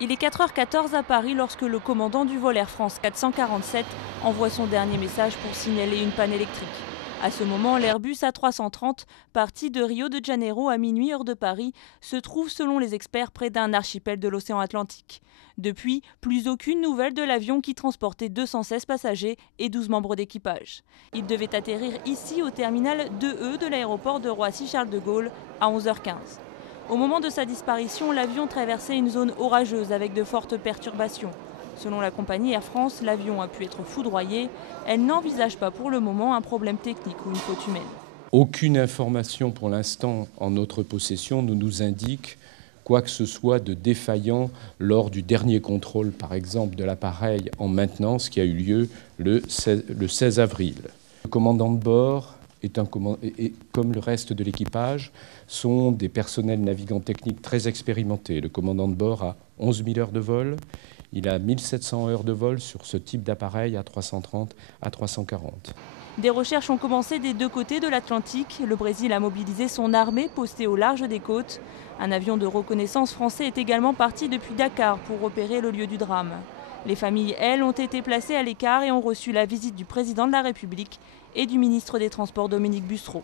Il est 4h14 à Paris lorsque le commandant du vol Air France 447 envoie son dernier message pour signaler une panne électrique. À ce moment, l'Airbus A330, parti de Rio de Janeiro à minuit heure de Paris, se trouve selon les experts près d'un archipel de l'océan Atlantique. Depuis, plus aucune nouvelle de l'avion qui transportait 216 passagers et 12 membres d'équipage. Il devait atterrir ici au terminal 2E de l'aéroport de Roissy-Charles de Gaulle à 11h15. Au moment de sa disparition, l'avion traversait une zone orageuse avec de fortes perturbations. Selon la compagnie Air France, l'avion a pu être foudroyé. Elle n'envisage pas pour le moment un problème technique ou une faute humaine. Aucune information pour l'instant en notre possession ne nous indique quoi que ce soit de défaillant lors du dernier contrôle, par exemple, de l'appareil en maintenance qui a eu lieu le 16 avril. Le commandant de bord comme le reste de l'équipage, sont des personnels navigants techniques très expérimentés. Le commandant de bord a 11 000 heures de vol. Il a 1700 heures de vol sur ce type d'appareil A330, A340. Des recherches ont commencé des deux côtés de l'Atlantique. Le Brésil a mobilisé son armée postée au large des côtes. Un avion de reconnaissance français est également parti depuis Dakar pour repérer le lieu du drame. Les familles, elles, ont été placées à l'écart et ont reçu la visite du président de la République et du ministre des Transports Dominique Bussereau.